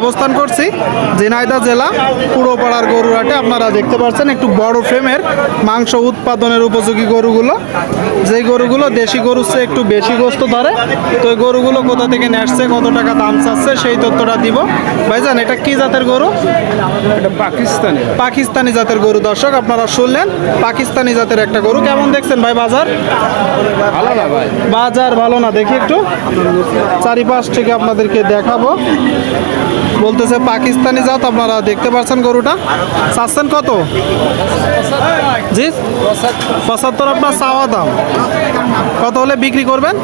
অবস্থান করছি ঝিনাইদহ জেলা পুরোপাড়ার গরুরহাটে। আপনারা দেখতে পাচ্ছেন একটু বড় ফ্রেমের মাংস উৎপাদনের উপযোগী গরুগুলো। যে গরুগুলো দেশি গরুর চেয়ে একটু বেশি গোস্ত ধরে তো এই গরুগুলো কোথা থেকে নিয়ে আসছে কত টাকা দাম চাচ্ছে সেই তথ্যটা দিব। ভাইজান এটা কি জাতের গরু? এটা পাকিস্তানি। পাকিস্তানি জাতের গরু। দর্শক আপনারা শুনলেন পাকিস্তানি জাতের একটা গরু। কেমন দেখছেন ভাই বাজার? ভালো না ভাই? বাজার ভালো না দেখি একটু। চারিপাশ থেকে আপনাদেরকে দেখাবো। বলতেছে, পাকিস্তানি জাত, আপনারা দেখতে পাচ্ছেন গরুটা? চাচ্ছেন কত? জি? পঁচাত্তর আপনার চাওয়া দাম। কত হলে বিক্রি করবেন?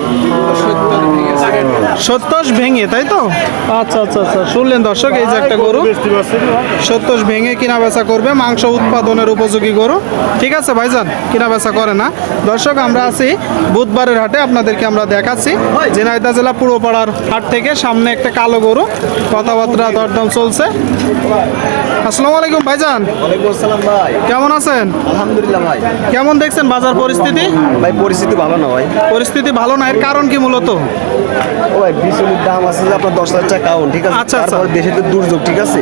সত্তর ভেঙে, তাই তো? আচ্ছা আচ্ছা আচ্ছা শুনলেন দর্শক, এই যে একটা গরু। সত্তর ভেঙে কিনা বেচা করবে, মাংস উৎপাদনের উপযোগী গরু। ঠিক আছে, ভাইজান কিনা বেচা করে না। দর্শক, আমরা আছি বুধবারের হাটে, আপনাদেরকে আমরা দেখাচ্ছি। ঝিনাইদহ জেলা পুরোপাড়ার হাট থেকে সামনে একটা কালো গরু। কথাবার্তা দরদাম চলছে। আসসালামু আলাইকুম ভাইজান। ওয়ালাইকুম আসসালাম ভাই। কেমন আছেন? আলহামদুলিল্লাহ ভাই। কেমন দেখছেন বাজার পরিস্থিতি? ভাই পরিস্থিতি ভালো না ভাই। পরিস্থিতি ভালো না এর কারণ কি মূলত? ও ভাই বিচুলির দাম আছে যে আপনার দশ হাজার টাকা কাউন ঠিক আছে? আচ্ছা, আচ্ছা। তারপর দেশে তো দুর্যোগ ঠিক আছে?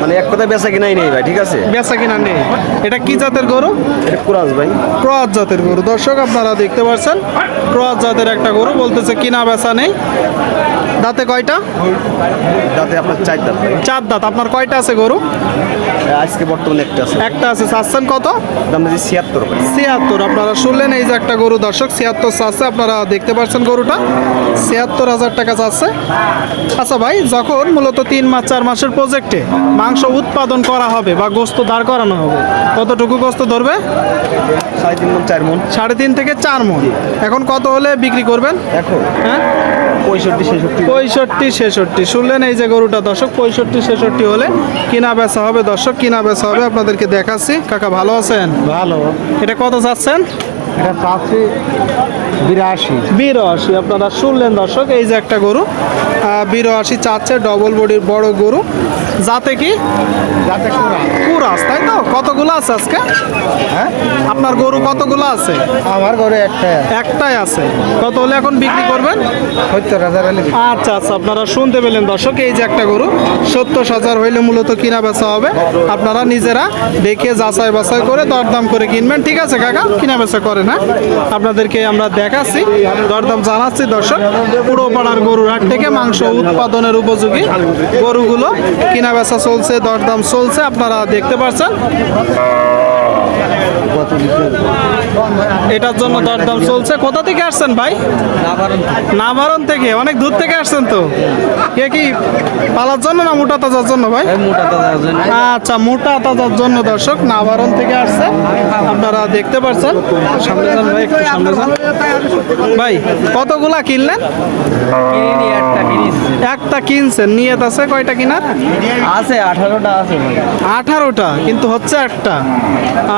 মানে এক কথা বেচা কিনাই নেই ভাই ঠিক আছে? বেচা কিনা নেই। এটা কি জাতের গরু? এটা কুরাজ ভাই। ক্রস জাতের গরু। দর্শক আপনারা দেখতে পাচ্ছেন ক্রস জাতের একটা গরু বলতেছে কিনা বেচা নেই। দাঁতে কয়টা? দাঁতে আপনার চার দাঁত চার দাঁত। আপনার কয়টা আছে গরু? আজকে বর্তমানে একটা আছে। একটা আছে। চাচ্ছেন কত? দাম দিচ্ছি ছিয়াত্তর ছিয়াত্তর। আপনারা শুনলেন এই যে একটা গরু দর্শক ছিয়াত্তর চাচ্ছে। আপনারা দেখতে পাচ্ছেন গরুটা। ছিয়াত্তর হাজার টাকা চাচ্ছে। আচ্ছা ভাই যখন মূলত তিন মাস চার মাসের প্রজেক্টে মাংস উৎপাদন করা হবে বা গোস্ত দাঁড় করানো হবে কতটুকু গোস্ত ধরবে? সাড়ে তিন মন চার মন সাড়ে তিন থেকে চার মন এখন কত হলে বিক্রি করবেন? এখন? হ্যাঁ? পঁয়ষট্টি ছেষট্টি। পঁয়ষট্টি ছেষট্টি। শুনলেন এই যে গরুটা দর্শক পঁয়ষট্টি ছেষট্টি হলে কিনা বেচা হবে? দর্শক কিনা বেচা হবে? আপনাদেরকে দেখাচ্ছি। কাকা ভালো আছেন? ভালো। এটা কত চাচ্ছেন? এটা পাচ্ছি বিরাশি। বিরাশি। আপনারা শুনলেন দর্শক এই যে একটা গরু। বিরাশি চাচ্ছে ডবল বডির বড় গরু। যাতে কি? যাতে কুড়া তাই তো? কতগুলো আছে আজকে? হ্যাঁ? আপনার গরু কতগুলো আছে? আমার ঘরে একটা। একটাই আছে। কত হলে এখন বিক্রি করবেন? সত্তর হাজার হলে আচ্ছা আচ্ছা আপনারা শুনতে পেলেন দর্শক এই যে একটা গরু সত্তর হাজার হইলে মূলত কিনা বেচা হবে। আপনারা নিজেরা দেখে যাচাই বাছাই করে দরদাম করে কিনবেন। ঠিক আছে কাকা? কিনা বেচা করে না আপনাদেরকে আমরা দেখাচ্ছি দরদাম জানাচ্ছি দর্শক। পুরো পাড়ার গরুর হাট থেকে মাংস উৎপাদনের উপযোগী গরুগুলো কিনা বেচা চলছে দরদাম চলছে। আপনারা দেখতে পাচ্ছেন এটার জন্য দরদাম চলছে। কোথা থেকে আসছেন ভাই? নাভারণ থেকে। অনেক দূর থেকে আসছেন তো? কে কি পালার জন্য না মোটা তাজার জন্য ভাই? আচ্ছা মোটা তাজার জন্য দর্শক নাভারণ থেকে আসছে। আপনারা দেখতে পাচ্ছেন সামনে যান ভাই একটু সামনে যান। ভাই কতগুলা কিনলেন? একটা কিনছেন নিয়ত আছে কয়টা কিনার? আছে আঠারোটা আছে আঠারোটা কিন্তু হচ্ছে একটা।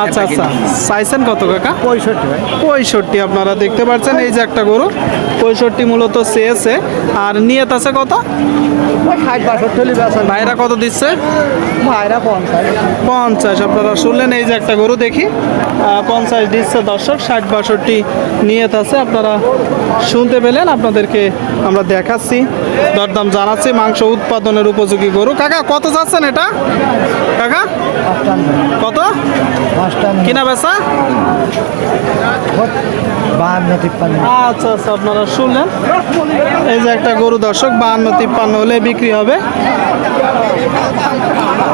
আচ্ছা আচ্ছা। চাইছেন কত কাকা? পঁয়ষট্টি পঁয়ষট্টি আপনারা দেখতে পাচ্ছেন, এই যে একটা গরু, পঁয়ষট্টি মূলত চেয়েছে আর নিয়ত আছে কত? ষাট বাষট্টি বেচা ভাইরা কত দিচ্ছে? ভাইরা পঞ্চাশ। পঞ্চাশ আপনারা শুনলেন এই যে একটা গরু দেখি। পঞ্চাশ দিচ্ছে দর্শক ষাট বাষট্টি নিয়ত আছে আপনারা শুনতে পেলেন আপনাদেরকে আমরা দেখাচ্ছি দরদাম জানাচ্ছি মাংস উৎপাদনের উপযোগী গরু। কাকা কত যাচ্ছেন এটা? কাকা? কত? কিনা বেচা? আচ্ছা আচ্ছা আপনারা শুনলেন। এই যে একটা গরু দর্শক বাহান্ন তিপ্পান্ন হলে বিক্রি হবে।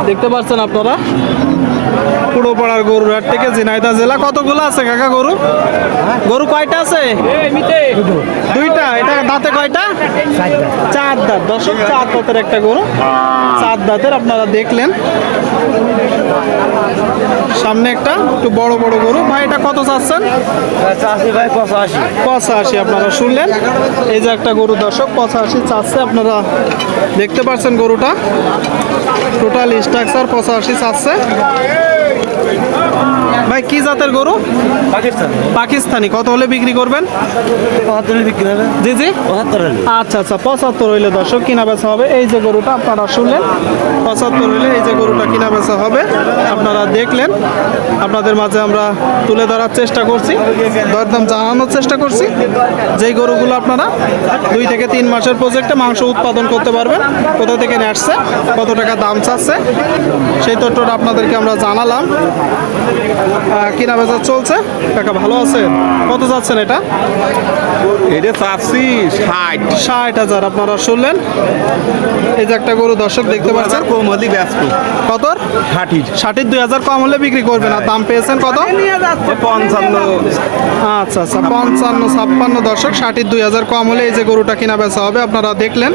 দেখতে পাচ্ছেন আপনারা? পুরো পাড়ার গরুর থেকে ঝিনাইদহ জেলা, কতগুলো আছে কাকা গরু? গরু কয়টা আছে? দুইটা, এটা দাঁতে কয়টা? চার দাঁত। দর্শক, চার দাঁতের একটা গরু। চার দাঁতের, আপনারা দেখলেন। সামনে একটা, একটু বড় বড় গরু। ভাই, এটা কত চাচ্ছেন? পঁচাশি, আপনারা শুনলেন। এই যে একটা গরু, দর্শক, পঁচাশি চাচ্ছে। আপনারা দেখতে পাচ্ছেন গরুটা। টোটাল স্ট্রাকচার পঁচাশি চাচ্ছে। Hey! Come on! ভাই কি জাতের গরু? পাকিস্তান। পাকিস্তানি। কত হলে বিক্রি করবেন? বিক্রি হবে। জি জি? আচ্ছা আচ্ছা পঁচাত্তর হইলে দর্শক কিনা বেচা হবে। এই যে গরুটা আপনারা শুনলেন পঁচাত্তর হইলে এই যে গরুটা কিনা বেচা হবে। আপনারা দেখলেন আপনাদের মাঝে আমরা তুলে ধরার চেষ্টা করছি দরদাম জানানোর চেষ্টা করছি। যেই গরুগুলো আপনারা দুই থেকে তিন মাসের প্রজেক্টে মাংস উৎপাদন করতে পারবেন কোথা থেকে নেটছে কত টাকা দাম চাচ্ছে সেই তথ্যটা আপনাদেরকে আমরা জানালাম। কিনা বেচা চলছে? কাকা ভালো আছেন? কত যাচ্ছেন এটা? এটা চাচ্ছি ষাট। ষাট হাজার আপনারা শুনলেন? এই যে একটা গরু দর্শক দেখতে পাচ্ছেন। কম হলে ব্যস্ত। কত ষাটির ষাটের দুই হাজার কম হলে বিক্রি করবেন। আর দাম পেয়েছেন কত? পঞ্চান্ন। আচ্ছা আচ্ছা পঞ্চান্ন ছাপ্পান্ন দর্শক ষাটের দুই হাজার কম হলে এই যে গরুটা কিনা বেচা হবে আপনারা দেখলেন।